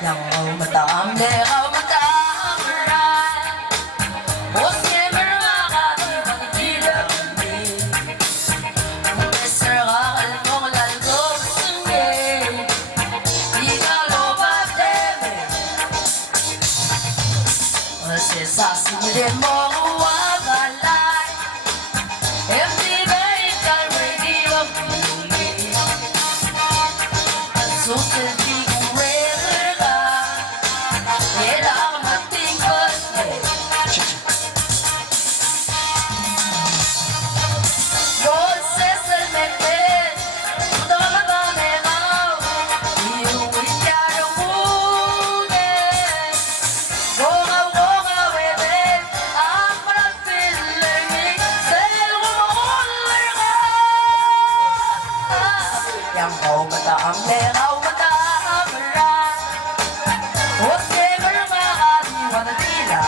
yang mau madam le au madam rai bos ye merga di bang tila ni mesra al molal go sunge igalo bate se sa sire mo wa galai empty bay kal radio ni so se yang kau madam le au madam rai o se merga di wana tila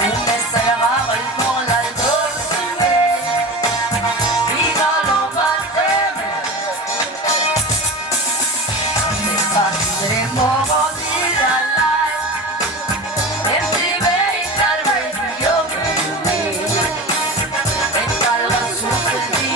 ni me sa ga al mola do sue igalo bate me sa dire mo di la lai empty bay tal radio ni tal la su di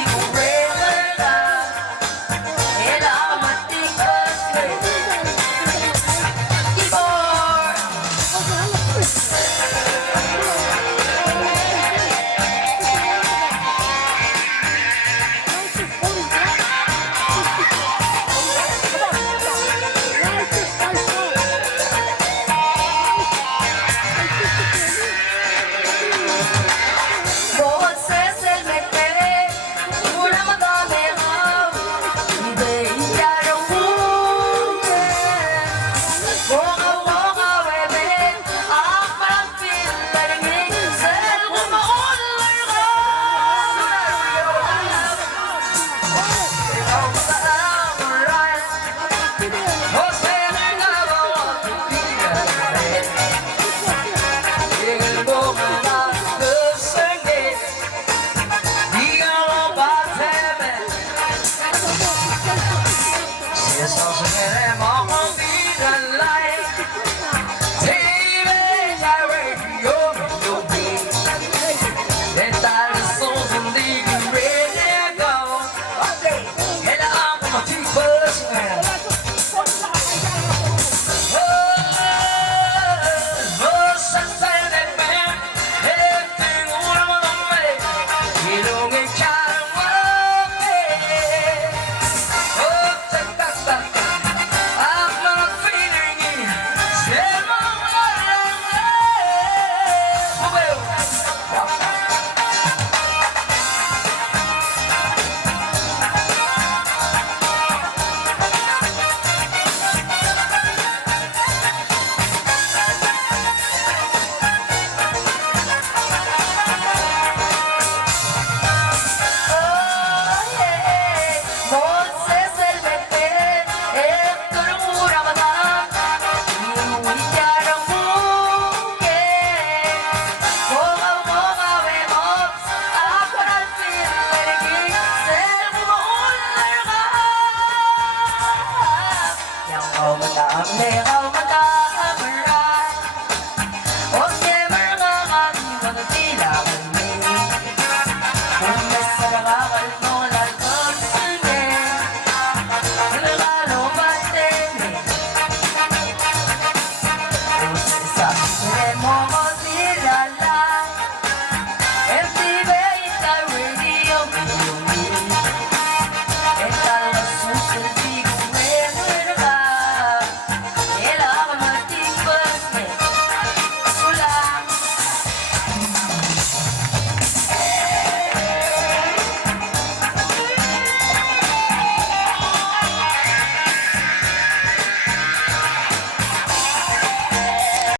oh madam le oh madam